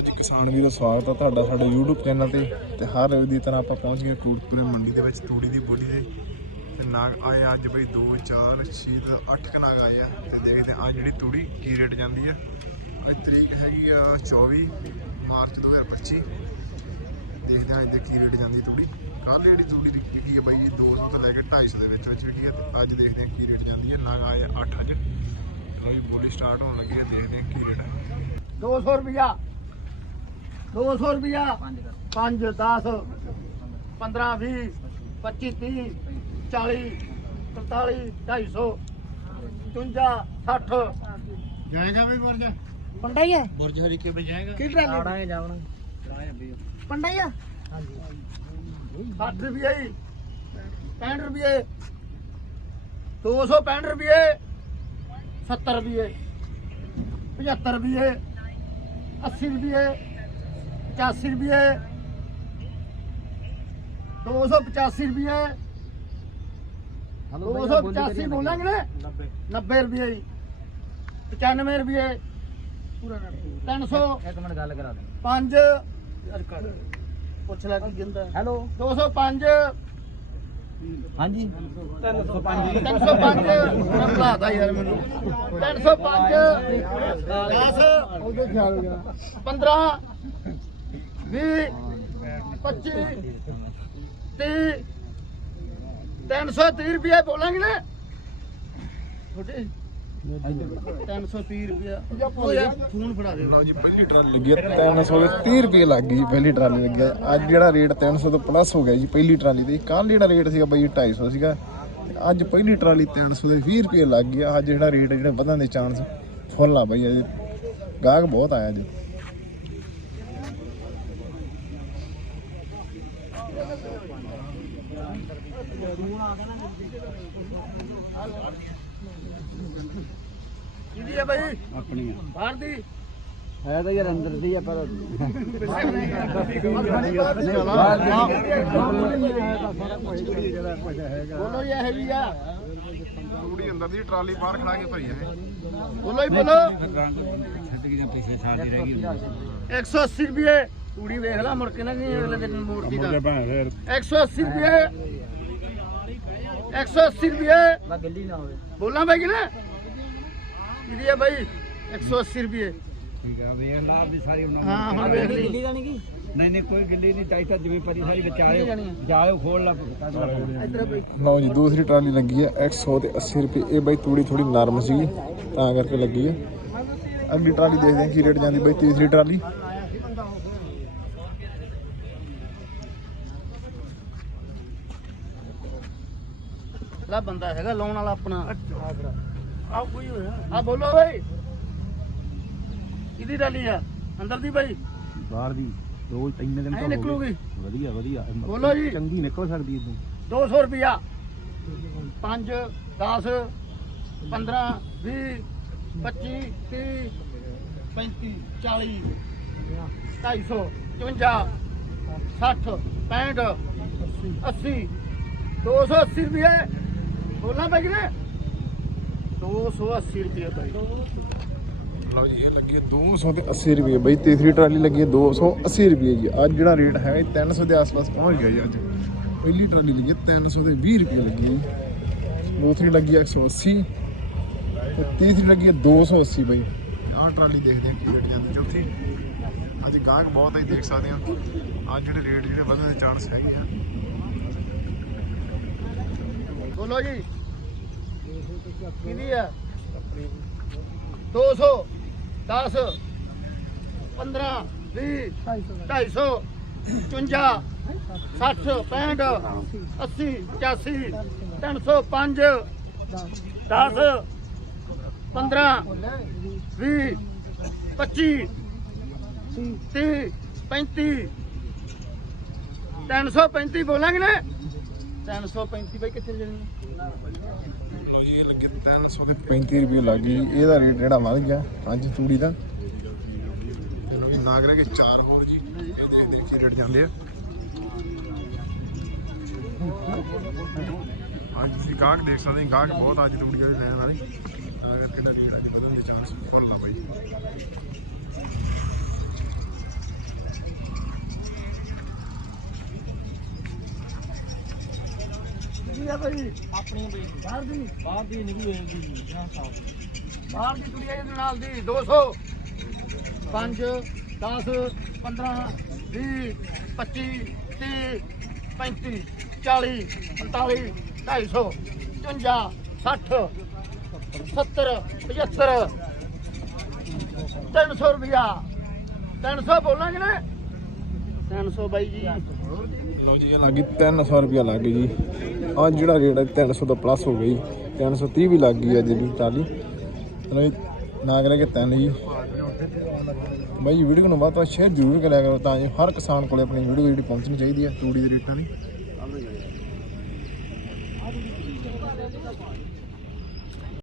ਲਓ ਜੀ, ਕਿਸਾਨ ਵੀਰੋ, ਸਵਾਗਤ ਆ ਤੁਹਾਡਾ ਸਾਡੇ YouTube ਚੈਨਲ ਤੇ। ਤੇ ਹਰ ਰੋਜ਼ ਦੀ ਤਰ੍ਹਾਂ ਆਪਾਂ ਪਹੁੰਚ ਗਏ ਕੋਟਪੁਰੇ ਮੰਡੀ ਦੇ ਵਿੱਚ, ਤੂੜੀ ਦੀ ਬੋਲੀ ਦੇ। ਤੇ ਨਾਗ ਆਏ ਅੱਜ ਬਈ 2 4 6 ਤੇ 8 ਕ ਆਏ ਆ। ਤੇ ਦੇਖਦੇ ਆ ਜਿਹੜੀ ਤੂੜੀ ਕੀ ਰੇਟ ਜਾਂਦੀ ਆ। ਅੱਜ ਤਰੀਕ ਹੈਗੀ ਆ 24 ਮਾਰਚ 2025 ਦੇਖਦੇ ਆ ਅੱਜ ਦੇ ਕੀ ਰੇਟ ਜਾਂਦੀ ਤੂੜੀ। ਕੱਲ ਜਿਹੜੀ ਤੂੜੀ ਦੀ ਵਿਕੀ ਆ ਬਾਈ ਜੀ 200 ਤੋਂ ਲੈ ਕੇ 250 ਦੇ ਵਿੱਚ ਵਿੱਚ ਵਿਕੀ ਆ। ਤੇ ਅੱਜ ਦੇਖਦੇ ਆ ਕੀ ਰੇਟ ਜਾਂਦੀ ਆ। ਨਾਗ ਆਏ 8 ਅੱਜ। ਲਓ ਬੋਲੀ ਸਟਾਰਟ ਹੋਣ ਲੱਗੀ ਆ, ਦੇਖਦੇ ਆ ਕੀ ਰੇਟ ਹੈ 200 ਰੁਪਿਆ 200 ਰੁਪਿਆ 5 10 15 20 25 30 40 45 250 55 60 ਜਾਏਗਾ ਵੀ ਪੰਡਾ ਹੀ ਹੈ? ਬੁਰਜ ਹਰੀਕੇ ਵਿੱਚ ਜਾਏਗਾ। ਕੀ ਟਰਾਲੀ ਆੜਾਂਗੇ ਜਾਵਣਾ ਪੰਡਾ ਹੀ। ਆ 60 ਰੁਪਏ ਹੀ 65 ਰੁਪਏ 265 ਰੁਪਏ 70 ਰੁਪਏ 75 ਰੁਪਏ 80 ਰੁਪਏ 85 ਰੁਪਏ। 285 ਰੁਪਏ। 285 ਬੋਲਾਂਗੇ ਨਾ 90 ਰੁਪਏ ਜੀ। 95 ਰੁਪਏ। 300 ਇੱਕ ਮਿੰਟ ਗੱਲ ਕਰਾ ਦੇ। 5 ਪੁੱਛ ਲੈ ਕੀ ਕਹਿੰਦਾ। ਹੈਲੋ। 205 ਹਾਂਜੀ। 305 305 ਮੈਂ ਭੁਲਾਤਾ ਯਾਰ ਮੈਨੂੰ। 305 10 ਉਹਦੇ ਖਿਆਲ ਗਿਆ। 15 20 25 30 330 ਰੁਪਏ ਬੋਲਾਂਗੇ ਨਾ। ਛੋਟੇ 330 ਰੁਪਏ। ਉਹ ਯਾਰ ਫੋਨ ਫੜਾ ਦੇ ਲਓ ਜੀ, ਪਹਿਲੀ ਟਰਾਲੀ ਲੱਗੀ ਹੈ 300 ਦੇ 30 ਰੁਪਏ ਲੱਗ ਗਈ ਜੀ, ਪਹਿਲੀ ਟਰਾਲੀ ਲੱਗਿਆ ਅੱਜ ਜਿਹੜਾ ਰੇਟ 300 ਤੋਂ ਪਲੱਸ ਹੋ ਗਿਆ ਜੀ, ਪਹਿਲੀ ਟਰਾਲੀ ਤੇ ਕੱਲ ਜਿਹੜਾ ਰੇਟ ਸੀਗਾ ਬਈ 250 ਸੀਗਾ। ਅੱਜ ਪਹਿਲੀ ਟਰਾਲੀ 300 ਦੇ 20 ਰੁਪਏ ਲੱਗ ਗਿਆ ਅੱਜ ਜਿਹੜਾ ਰੇਟ ਜਿਹੜਾ ਵਧਣ ਦੇ ਚਾਂਸ, ਫੁੱਲ ਆ ਬਾਈ, ਅੱਜ ਗਾਹਕ ਬਹੁਤ ਆਇਆ ਜੀ। ਕਿਹਦੀ ਹੈ ਬਾਈ? ਆਪਣੀ ਬਾਹਰ ਦੀ। ਹੈ ਤਾਂ ਯਾਰ ਅੰਦਰ ਦੀ ਆ ਪਰ ਬੋਲੋ ਜੀ ਇਹ ਵੀ ਆ। ਥੋੜੀ ਅੰਦਰ ਦੀ ਟਰਾਲੀ ਬਾਹਰ ਖੜਾ ਕੇ ਭਰੀ ਹੈ। ਬੋਲੋ ਹੀ ਬੋਲੋ। ਛੱਡ ਕੇ ਪਿਛਲੇ ਸਾਲ ਦੀ ਰਹਿ ਗਈ 180 ਰੁਪਏ। ਕੁੜੀ ਵੇਖ ਲੈ ਮੁੜ ਕੇ ਨਾ ਨਹੀਂ ਅਗਲੇ ਦਿਨ ਮੂਰਤੀ ਦਾ। 180 ਰੁਪਏ। 180 ਰੁਪਏ। ਬਾ ਗੱਲੀ ਨਾ ਹੋਵੇ। ਬੋਲਾਂ ਬਾਈ ਕਿ ਨਾ ਕਿਹਦੀ ਹੈ ਬਾਈ? 180 ਰੁਪਏ। ਠੀਕ ਆ ਵੇਖ ਲਾ ਵੀ ਸਾਰੀ ਉਹਨਾਂ ਹਾਂ ਹੁਣ ਵੇਖ ਲਈ। ਗਿੱਲੀ ਜਾਣੀ ਕੀ? ਨਹੀਂ ਨਹੀਂ ਕੋਈ ਗਿੱਲੀ ਨਹੀਂ ਚਾਹੀਦਾ ਜਿਵੇਂ ਪਰੀ ਸਾਰੀ ਵਿਚਾਰੇ ਜਾਇਓ ਖੋਲ ਲਾ। ਇੱਧਰ ਬਾਈ। ਲਓ ਜੀ ਦੂਸਰੀ ਟਰਾਲੀ ਲੱਗੀ ਹੈ 100 ਤੇ 80 ਰੁਪਏ। ਇਹ ਬਈ ਥੋੜੀ ਥੋੜੀ ਨਰਮ ਸੀ ਤਾਂ ਕਰਕੇ ਲੱਗੀ ਹੈ ਅਗਲੀ ਟਰਾਲੀ ਦੇਖਦੇ ਹਾਂ ਕੀ ਰੇਟ ਜਾਂਦੀ ਬਈ ਤੀਸਰੀ ਟਰਾਲੀ। ਲਾ ਬੰਦਾ ਹੈਗਾ ਲਾਉਣ ਵਾਲਾ ਆਪਣਾ। ਆ ਕੋਈ ਹੋਇਆ? ਆ ਬੋਲੋ ਬਾਈ। ਕਿਹਦੀ ਡਾਲੀ ਆ? ਅੰਦਰ ਦੀ ਬਾਈ। ਬਾਹਰ ਦੀ। ਰੋਜ਼ ਤਿੰਨ ਦਿਨ ਐ ਨਿਕਲੂਗੀ। ਵਧੀਆ ਵਧੀਆ। ਬੋਲੋ ਜੀ। ਚੰਗੀ ਨਿਕਲ ਸਕਦੀ ਇਦੋਂ 200 ਰੁਪਿਆ 5 10 15 20 25 30 35 40 250 55 60 65 80 280 ਰੁਪਏ। ਬੋਲਾਂ ਪੈ ਕਿਨੇ 280 ਰੁਪਏ ਭਾਈ ਲਓ ਜੀ, ਇਹ ਲੱਗੀ ਹੈ 200 ਤੇ 80 ਰੁਪਏ ਬਈ, ਤੀਸਰੀ ਟਰਾਲੀ ਲੱਗੀ ਹੈ 280 ਰੁਪਏ ਜੀ। ਅੱਜ ਜਿਹੜਾ ਰੇਟ ਹੈ 300 ਦੇ ਆਸ-ਪਾਸ ਪਹੁੰਚ ਗਿਆ ਜੀ ਅੱਜ। ਪਹਿਲੀ ਟਰਾਲੀ ਲੱਗੀ ਹੈ 300 ਦੇ 20 ਰੁਪਏ ਲੱਗੀ ਹੈ। ਦੂਸਰੀ ਲੱਗੀ ਹੈ 180 ਤੇ ਤੀਸਰੀ ਲੱਗੀ ਹੈ 280 ਬਈ। ਆਹ ਟਰਾਲੀ ਦੇਖਦੇ ਹਾਂ ਕੀ ਰੇਟ ਜਾਂਦੀ ਚੌਥੀ। ਅੱਜ ਗਾਹਕ ਬਹੁਤ ਹੈ, ਦੇਖ ਸਕਦੇ ਹੋ। ਅੱਜ ਜਿਹੜੇ ਰੇਟ ਜਿਹੜੇ ਵਧਣ ਦੇ ਚਾਂਸ ਹੈਗੇ ਆ। ਬੋਲੋ ਜੀ। ਕਿਹਦੀ ਆ? 200 10 15 20 250 55 60 65 80 85 305 10 15 20 25 30 35 335 ਬੋਲਾਂਗੇ ਨਾ? 335 ਬਈ ਕਿੱਥੇ ਜਾਣੀ ਲਓ ਜੀ, ਲੱਗੇ 300 ਤੇ 35 ਰੁਪਏ ਲੱਗ ਗਈ ਇਹਦਾ ਰੇਟ ਜਿਹੜਾ ਵੱਧ ਗਿਆ ਅੱਜ ਤੂੜੀ ਦਾ। ਨਾਗ ਰਹਿ 4 ਹੋਰ ਜੀ। ਇਹ ਦੇਖ ਰੇਟ ਜਾਂਦੇ ਆ। ਅੱਜ ਤੁਸੀਂ ਗਾਹਕ ਦੇਖ ਸਕਦੇ ਹੋ, ਗਾਹਕ ਬਹੁਤ ਅੱਜ ਤੂੜੀ ਵਾਲੇ ਲੈਣ ਵਾਲੇ। ਆ ਕਰਕੇ ਰੇਟ ਅੱਜ ਵਧਣ ਦੇ ਚਾਂਸ ਫੁੱਲ ਆ ਬਾਈ। ਆ ਭਾਈ ਆਪਣੀ ਬਈ ਬਾਹਰ ਦੀ। ਬਾਹਰ ਦੀ ਨਹੀਂ ਕੋਈ ਵੇਚਦੀ ਬਾਹਰ ਦੀ ਆ ਇਹਦੇ ਨਾਲ ਦੀ 200 5 10 15 20 25 30 35 40 45 250 55 60 70 75 300 ਰੁਪਿਆ 300 ਬੋਲਾਂਗੇ ਨਾ। 300 ਬਾਈ ਜੀ। ਲਓ ਜੀ, ਇਹ ਲੱਗੀ 300 ਰੁਪਿਆ ਲੱਗ ਗਈ ਜੀ। ਆ ਜਿਹੜਾ ਰੇਟ ਹੈ 300 ਦਾ ਪਲੱਸ ਹੋ ਗਈ। 330 ਵੀ ਲੱਗ ਗਈ ਅੱਜ ਵੀ 40 ਚਲੋ ਨਾ ਕਰੇ ਕਿ ਤਿੰਨ ਜੀ। ਬਾਈ ਵੀਡੀਓ ਨੂੰ ਬਾਅਦ ਤੋਂ ਸ਼ੇਅਰ ਜ਼ਰੂਰ ਕਰਿਆ ਕਰੋ, ਤਾਂ ਜੋ ਹਰ ਕਿਸਾਨ ਕੋਲੇ ਆਪਣੀ ਵੀਡੀਓ ਜਿਹੜੀ ਪਹੁੰਚਣੀ ਚਾਹੀਦੀ ਹੈ, ਤੂੜੀ ਦੇ ਰੇਟਾਂ ਦੀ।